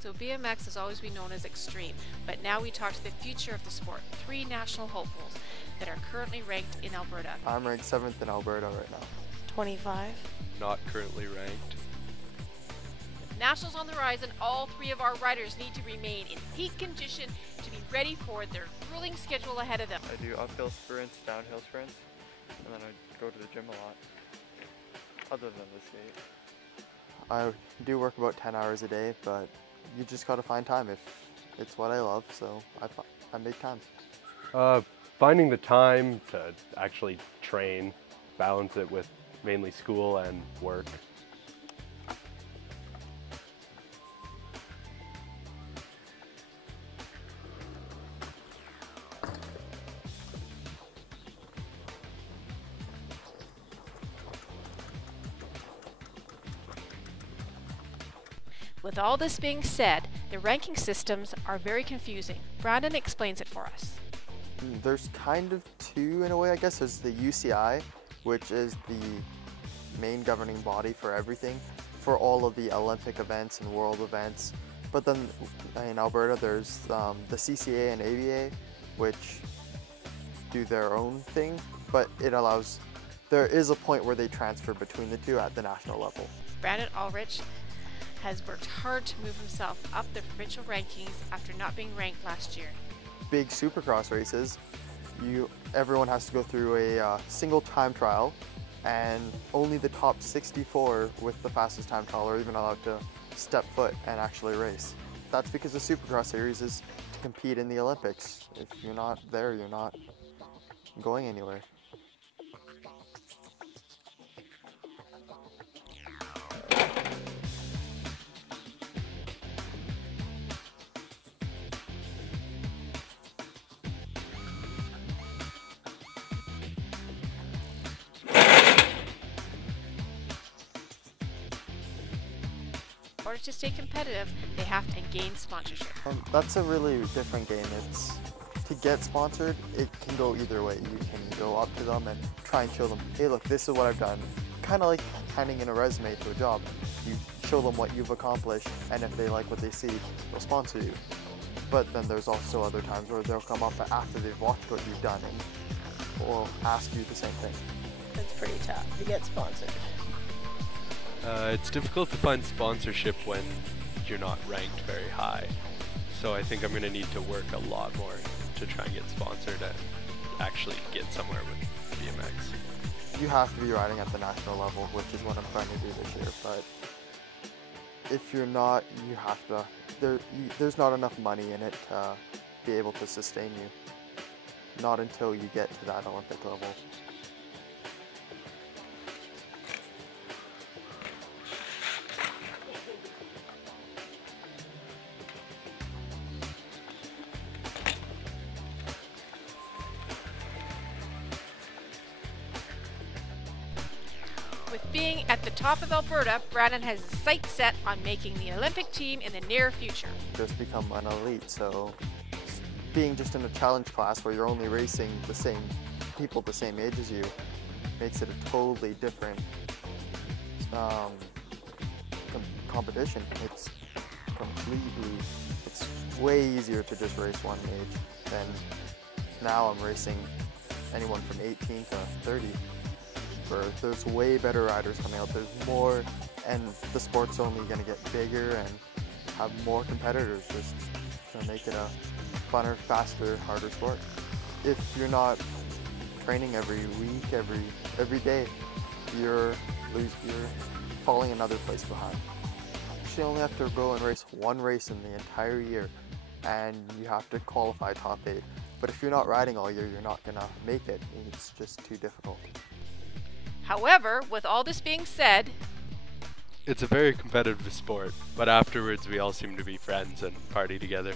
So BMX has always been known as extreme, but now we talk to the future of the sport, 3 national hopefuls that are currently ranked in Alberta. I'm ranked 7th in Alberta right now. 25. Not currently ranked. With Nationals on the horizon, all 3 of our riders need to remain in peak condition to be ready for their grueling schedule ahead of them. I do uphill sprints, downhill sprints, and then I go to the gym a lot, other than the skate. I do work about 10 hours a day, but you just gotta find time. If it's what I love, so I make time. Finding the time to actually train, balance it with mainly school and work. With all this being said, the ranking systems are very confusing. Brandon explains it for us. There's kind of 2 in a way, I guess. There's the UCI, which is the main governing body for everything, for all of the Olympic events and world events. But then in Alberta, there's the CCA and ABA, which do their own thing, but there is a point where they transfer between the 2 at the national level. Brandon Ulrich has worked hard to move himself up the provincial rankings after not being ranked last year. Big supercross races, everyone has to go through a single time trial, and only the top 64 with the fastest time trial are even allowed to step foot and actually race. That's because the Supercross series is to compete in the Olympics. If you're not there, you're not going anywhere. In order to stay competitive, they have to gain sponsorship. And that's a really different game. To get sponsored, it can go either way. You can go up to them and try and show them, hey look, this is what I've done. Kind of like handing in a resume to a job. You show them what you've accomplished, and if they like what they see, they'll sponsor you. But then there's also other times where they'll come up after they've watched what you've done and will ask you the same thing. It's pretty tough to get sponsored. It's difficult to find sponsorship when you're not ranked very high. So I think I'm going to need to work a lot more to try and get sponsored and actually get somewhere with BMX. You have to be riding at the national level, which is what I'm trying to do this year. But if you're not, you have to. There's not enough money in it to be able to sustain you. Not until you get to that Olympic level. With being at the top of Alberta, Brandon has his sights set on making the Olympic team in the near future. Just become an elite, so being just in a challenge class where you're only racing the same people the same age as you makes it a totally different competition. It's way easier to just race one age than now I'm racing anyone from 18 to 30. Where there's way better riders coming out, there's more, and the sport's only going to get bigger and have more competitors, just to make it a funner, faster, harder sport. If you're not training every week, every day, you're falling another place behind. actually only have to go and race one race in the entire year, and you have to qualify top 8. But if you're not riding all year, you're not gonna make it. It's just too difficult. However, with all this being said, It's a very competitive sport, but afterwards we all seem to be friends and party together.